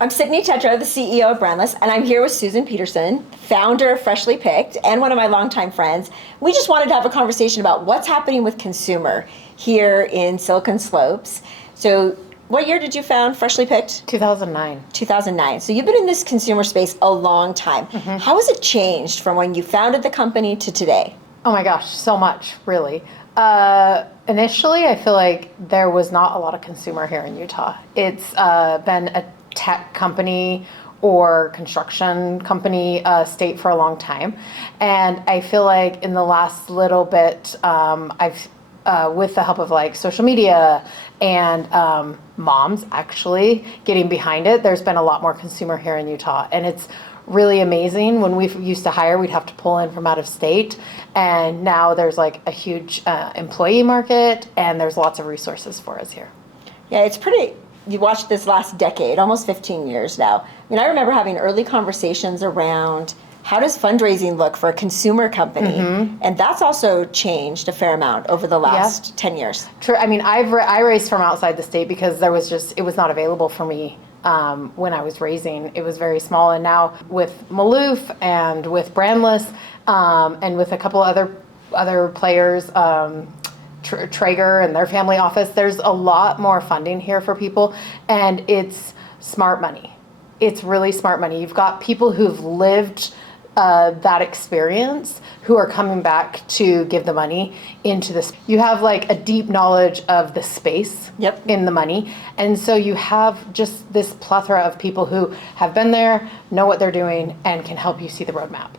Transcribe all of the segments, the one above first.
I'm Sydney Tetra, the CEO of Brandless, and I'm here with Susan Peterson, founder of Freshly Picked, and one of my longtime friends. We just wanted to have a conversation about what's happening with consumer here in Silicon Slopes. So what year did you found Freshly Picked? 2009. 2009. So you've been in this consumer space a long time. How has it changed from when you founded the company to today? Oh my gosh, so much, really. Initially, I feel like there was not a lot of consumer here in Utah. It's been a tech company or construction company state for a long time. And I feel like in the last little bit, I've with the help of like social media and moms actually getting behind it, there's been a lot more consumer here in Utah. And it's really amazing. When we used to hire, we'd have to pull in from out of state. And now there's like a huge employee market and there's lots of resources for us here. Yeah, it's pretty, you watched this last decade, almost 15 years now. I mean, I remember having early conversations around how does fundraising look for a consumer company? And that's also changed a fair amount over the last 10 years. True. I mean, I raised from outside the state because there was it was not available for me when I was raising. It was very small. And now with Maloof and with Brandless and with a couple other players, Traeger and their family office, there's a lot more funding here for people, and it's smart money. It's really smart money. You've got people who've lived that experience who are coming back to give the money into this. You have like a deep knowledge of the space in the money. And so you have just this plethora of people who have been there, know what they're doing, and can help you see the roadmap.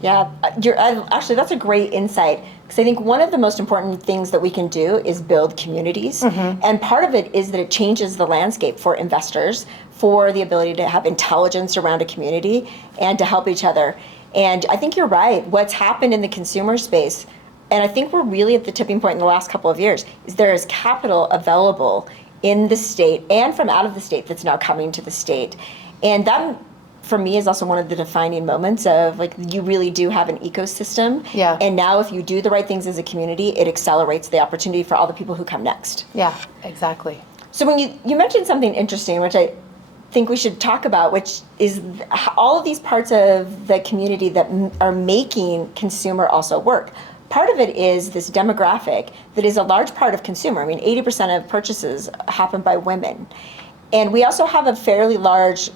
Yeah, actually, that's a great insight, because I think one of the most important things that we can do is build communities. And part of it is that it changes the landscape for investors, for the ability to have intelligence around a community and to help each other. And I think you're right. What's happened in the consumer space, and I think we're really at the tipping point in the last couple of years, is there is capital available in the state and from out of the state that's now coming to the state. And that, for me, is also one of the defining moments of like, you really do have an ecosystem. Yeah. And now if you do the right things as a community, it accelerates the opportunity for all the people who come next. Yeah, exactly. So when you mentioned something interesting, which I think we should talk about, which is all of these parts of the community that are making consumer also work. Part of it is this demographic that is a large part of consumer. I mean, 80% of purchases happen by women. And we also have a fairly large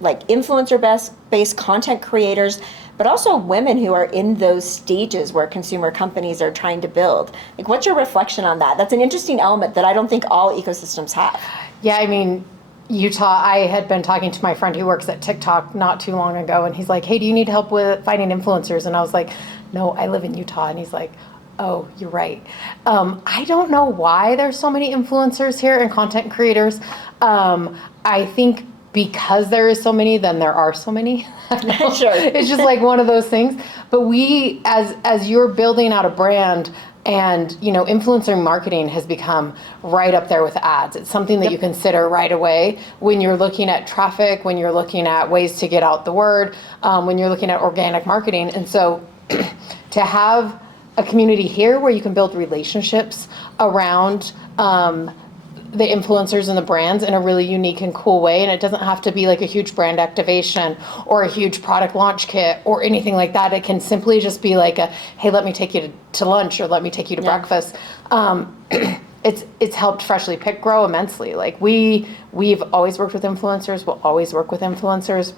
like influencer-based content creators, but also women who are in those stages where consumer companies are trying to build. Like, what's your reflection on that? That's an interesting element that I don't think all ecosystems have. Yeah, I mean, Utah, I had been talking to my friend who works at TikTok not too long ago, and he's like, hey, do you need help with finding influencers? And I was like, no, I live in Utah. And he's like, oh, you're right. I don't know why there's so many influencers here and content creators. I think because there is so many, then there are so many. Sure. It's just like one of those things. But we, as you're building out a brand, and influencer marketing has become right up there with ads. It's something that you consider right away when you're looking at traffic, when you're looking at ways to get out the word, when you're looking at organic marketing. And so to have a community here where you can build relationships around the influencers and the brands in a really unique and cool way. And it doesn't have to be like a huge brand activation or a huge product launch kit or anything like that. It can simply just be like hey, let me take you to lunch, or let me take you to breakfast. It's helped Freshly Picked grow immensely. Like we've always worked with influencers. We'll always work with influencers.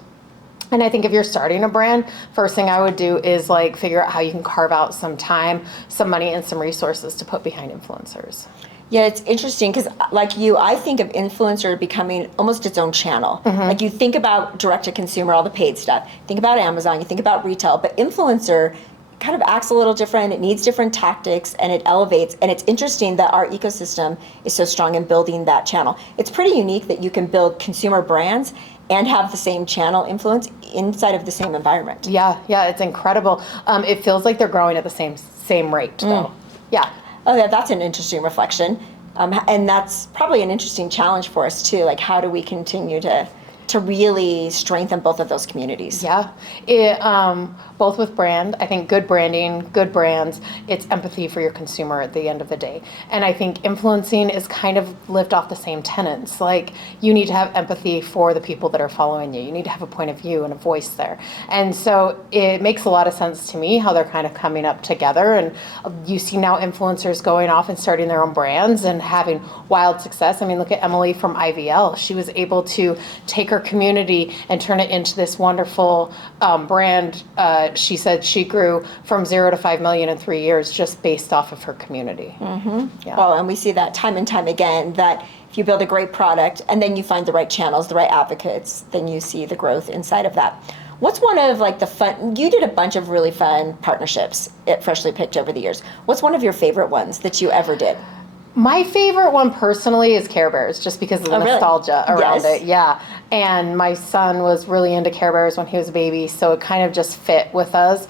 And I think if you're starting a brand, first thing I would do is like figure out how you can carve out some time, some money, and some resources to put behind influencers. Yeah, it's interesting because like you, I think of influencer becoming almost its own channel. Like you think about direct to consumer, all the paid stuff. Think about Amazon, you think about retail, but influencer kind of acts a little different. It needs different tactics and it elevates. And it's interesting that our ecosystem is so strong in building that channel. It's pretty unique that you can build consumer brands and have the same channel influence inside of the same environment. Yeah, it's incredible. It feels like they're growing at the same rate though. Yeah. Oh yeah, that's an interesting reflection. And that's probably an interesting challenge for us too. Like, how do we continue to to really strengthen both of those communities? Yeah, both with brand. I think good branding, good brands, it's empathy for your consumer at the end of the day. And I think influencing is kind of lived off the same tenets. Like, you need to have empathy for the people that are following you. You need to have a point of view and a voice there. And so it makes a lot of sense to me how they're kind of coming up together. And you see now influencers going off and starting their own brands and having wild success. I mean, look at Emily from IVL. She was able to take her community and turn it into this wonderful brand. She said she grew from 0 to 5 million in 3 years just based off of her community. Yeah. Well, and we see that time and time again, that if you build a great product and then you find the right channels, the right advocates, then you see the growth inside of that. What's one of like the fun, you did a bunch of really fun partnerships at Freshly Picked over the years. What's one of your favorite ones that you ever did? My favorite one personally is Care Bears, just because of the nostalgia around it. Yeah. And my son was really into Care Bears when he was a baby, so it kind of just fit with us.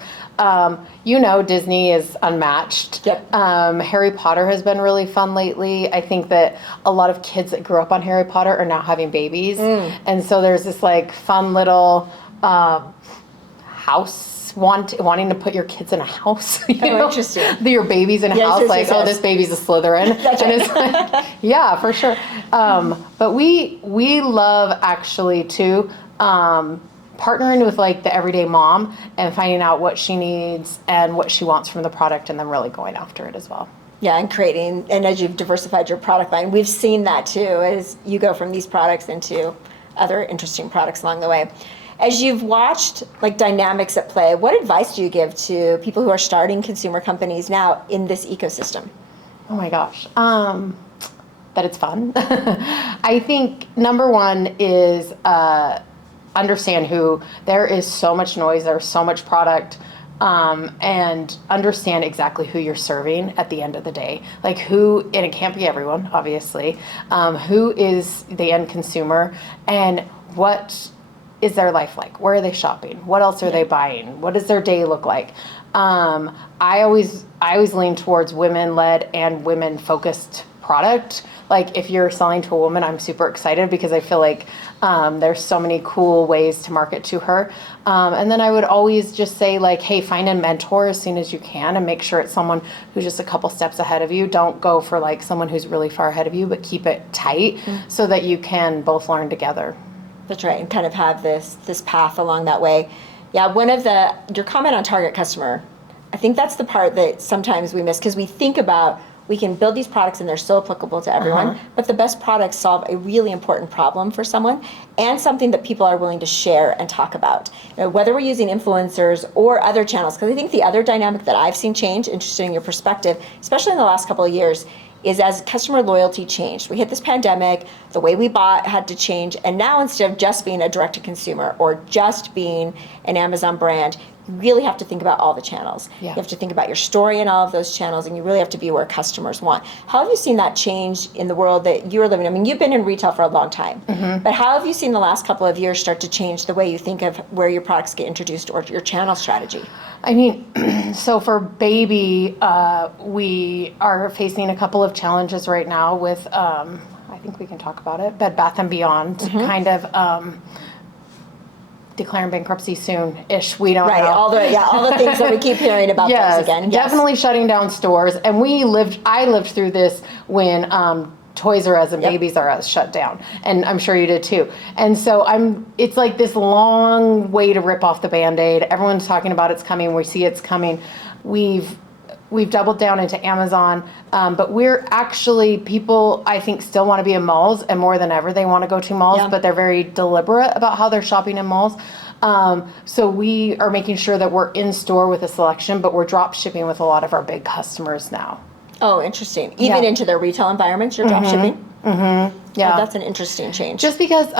Disney is unmatched. Yep. Harry Potter has been really fun lately. I think that a lot of kids that grew up on Harry Potter are now having babies. And so there's this like fun little house wanting to put your kids in a house. Interesting. Your baby's in a house, yes. this baby's a Slytherin. That's and right. it's like, yeah, for sure. But we love actually too, partnering with like the everyday mom and finding out what she needs and what she wants from the product, and then really going after it as well. Yeah, and creating, and as you've diversified your product line, we've seen that too, as you go from these products into other interesting products along the way. As you've watched like dynamics at play, what advice do you give to people who are starting consumer companies now in this ecosystem? Oh my gosh, that it's fun. I think number one is understand who, there is so much noise, there's so much product, and understand exactly who you're serving at the end of the day. Like who, and it can't be everyone, obviously, who is the end consumer and what is their life like? Where are they shopping? What else are they buying? What does their day look like? I always lean towards women-led and women-focused product. Like if you're selling to a woman, I'm super excited because I feel like there's so many cool ways to market to her. And then I would always just say like, hey, find a mentor as soon as you can and make sure it's someone who's just a couple steps ahead of you. Don't go for like someone who's really far ahead of you, but keep it tight so that you can both learn together. That's right, and kind of have this path along that way. Yeah, your comment on target customer, I think that's the part that sometimes we miss, because we think about, we can build these products and they're so applicable to everyone, but the best products solve a really important problem for someone and something that people are willing to share and talk about. Whether we're using influencers or other channels, because I think the other dynamic that I've seen change, interested in your perspective, especially in the last couple of years, is as customer loyalty changed. We hit this pandemic, the way we bought had to change, and now instead of just being a direct-to-consumer or just being an Amazon brand, you really have to think about all the channels. Yeah. You have to think about your story in all of those channels, and you really have to be where customers want. How have you seen that change in the world that you're living in? I mean, you've been in retail for a long time, but how have you seen the last couple of years start to change the way you think of where your products get introduced or your channel strategy? I mean, so for baby, we are facing a couple of challenges right now with, I think we can talk about it, Bed Bath & Beyond, kind of declaring bankruptcy soon-ish. We don't know. All the things that we keep hearing about those again. Yes. Definitely shutting down stores. And I lived through this when Toys R Us and Babies R Us shut down, and I'm sure you did too. And so it's like this long way to rip off the Band-Aid. Everyone's talking about it's coming. We see it's coming. We've doubled down into Amazon, but we're actually, people I think still want to be in malls, and more than ever they want to go to malls, but they're very deliberate about how they're shopping in malls. So we are making sure that we're in store with a selection, but we're drop shipping with a lot of our big customers now. Oh, interesting. Even into their retail environments, you're drop shipping? Yeah. Oh, that's an interesting change. Just because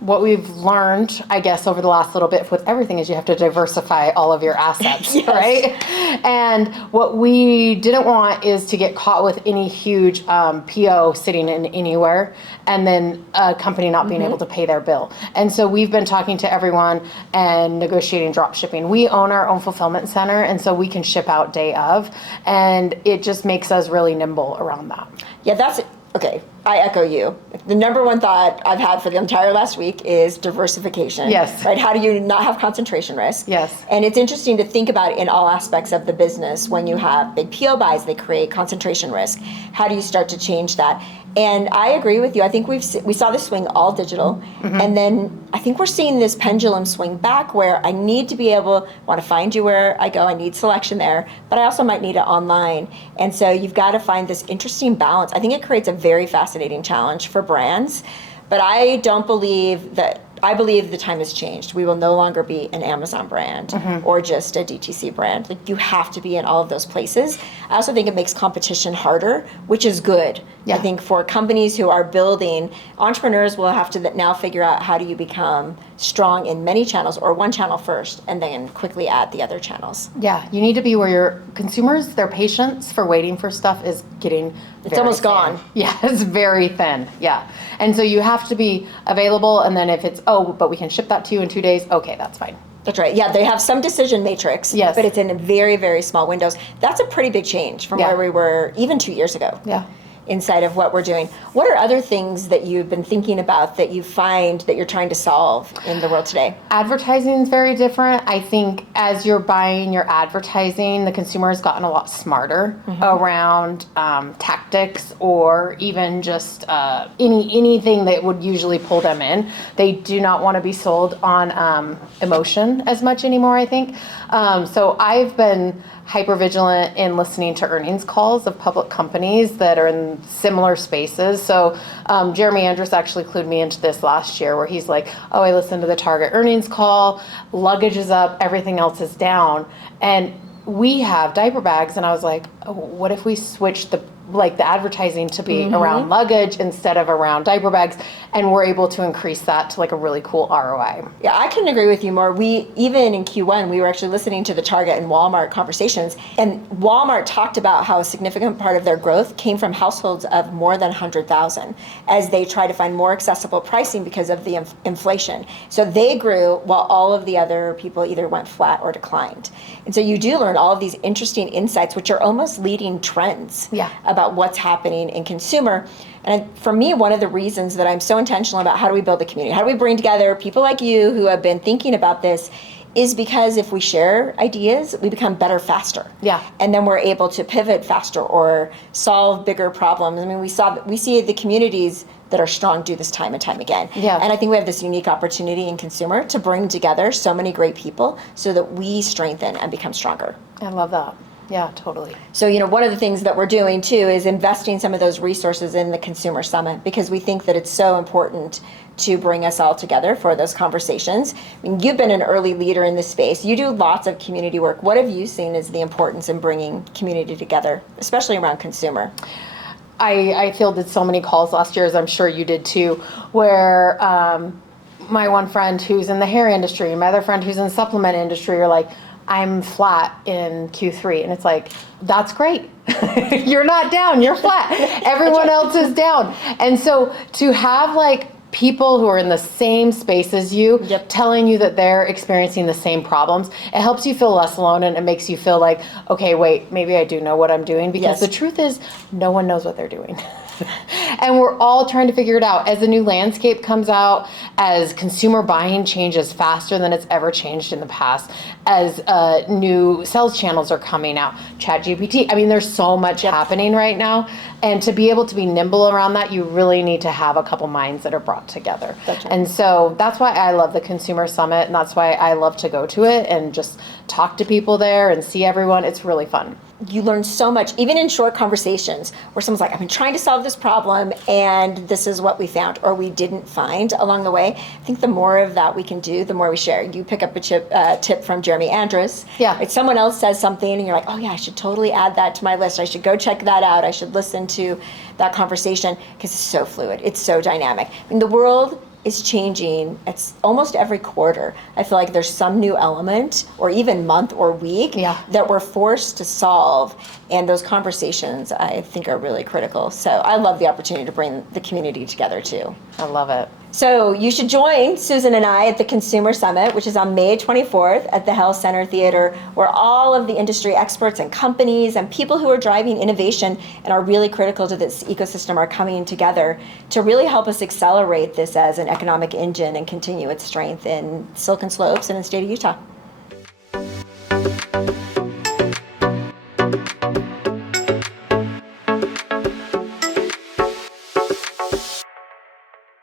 what we've learned, I guess, over the last little bit with everything is you have to diversify all of your assets, right? And what we didn't want is to get caught with any huge PO sitting in anywhere and then a company not being able to pay their bill. And so we've been talking to everyone and negotiating drop shipping. We own our own fulfillment center, and so we can ship out day of, and it just makes us really nimble around that. Yeah, that's okay. I echo you. The number one thought I've had for the entire last week is diversification. Yes. Right? How do you not have concentration risk? Yes. And it's interesting to think about in all aspects of the business. When you have big PO buys, they create concentration risk. How do you start to change that? And I agree with you. I think we saw this swing all digital, and then I think we're seeing this pendulum swing back where I need to be able, want to find you where I go. I need selection there, but I also might need it online. And so you've got to find this interesting balance. I think it creates a very fascinating challenge for brands, but I don't believe that. I believe the time has changed. We will no longer be an Amazon brand or just a DTC brand. Like, you have to be in all of those places. I also think it makes competition harder, which is good. Yeah. I think for companies who are building, entrepreneurs will have to now figure out how do you become strong in many channels, or one channel first and then quickly add the other channels. Yeah, you need to be where your consumers, their patience for waiting for stuff is getting It's almost gone. Yeah, it's very thin. Yeah. And so you have to be available, and then if it's, oh, but we can ship that to you in 2 days, okay, that's fine. That's right. Yeah, they have some decision matrix, Yes. but it's in very, very small windows. That's a pretty big change from Yeah. where we were even 2 years ago. Yeah. Inside of what we're doing. What are other things that you've been thinking about that you find that you're trying to solve in the world today? Advertising is very different. I think as you're buying your advertising, the consumer has gotten a lot smarter around tactics, or even just anything that would usually pull them in. They do not want to be sold on emotion as much anymore, I think. So I've been hypervigilant in listening to earnings calls of public companies that are in similar spaces. So Jeremy Andrus actually clued me into this last year, where he's like, oh, I listened to the Target earnings call, luggage is up, everything else is down. And we have diaper bags, and I was like, oh, what if we switch the advertising to be around luggage instead of around diaper bags, and we're able to increase that to like a really cool ROI. Yeah, I couldn't agree with you more. We, even in Q1, we were actually listening to the Target and Walmart conversations, and Walmart talked about how a significant part of their growth came from households of more than 100,000 as they try to find more accessible pricing because of the inflation. So they grew while all of the other people either went flat or declined. And so you do learn all of these interesting insights, which are almost leading trends about what's happening in consumer. And for me, one of the reasons that I'm so intentional about how do we build a community, how do we bring together people like you who have been thinking about this, is because if we share ideas, we become better faster. Yeah. And then we're able to pivot faster or solve bigger problems. I mean, we see the communities that are strong do this time and time again. Yeah. And I think we have this unique opportunity in consumer to bring together so many great people so that we strengthen and become stronger. I love that. Yeah, totally. So, one of the things that we're doing too is investing some of those resources in the Consumer Summit, because we think that it's so important to bring us all together for those conversations. I mean, you've been an early leader in this space. You do lots of community work. What have you seen as the importance in bringing community together, especially around consumer? I fielded so many calls last year, as I'm sure you did too, where my one friend who's in the hair industry, my other friend who's in the supplement industry are like, I'm flat in Q3. And it's like, that's great. You're not down, you're flat. Everyone else is down. And so to have like people who are in the same space as you telling you that they're experiencing the same problems, it helps you feel less alone, and it makes you feel like, okay, wait, maybe I do know what I'm doing, because the truth is no one knows what they're doing. And we're all trying to figure it out. As a new landscape comes out, as consumer buying changes faster than it's ever changed in the past, as new sales channels are coming out, ChatGPT. I mean, there's so much happening right now. And to be able to be nimble around that, you really need to have a couple minds that are brought together. That's right. And so that's why I love the Consumer Summit, and that's why I love to go to it and just talk to people there and see everyone. It's really fun. You learn so much, even in short conversations where someone's like, I've been trying to solve this problem and this is what we found or we didn't find along the way. I think the more of that we can do, the more we share. You pick up a tip from Jeremy Andrus. Yeah. If someone else says something and you're like, oh yeah, I should totally add that to my list. I should go check that out. I should listen to that conversation, because it's so fluid. It's so dynamic. I mean, the world is changing. It's almost every quarter. I feel like there's some new element, or even month or week, that we're forced to solve. And those conversations, I think, are really critical. So I love the opportunity to bring the community together too. I love it. So you should join Susan and I at the Consumer Summit, which is on May 24th at the Hell Center Theater, where all of the industry experts and companies and people who are driving innovation and are really critical to this ecosystem are coming together to really help us accelerate this as an economic engine and continue its strength in Silicon Slopes and in the state of Utah.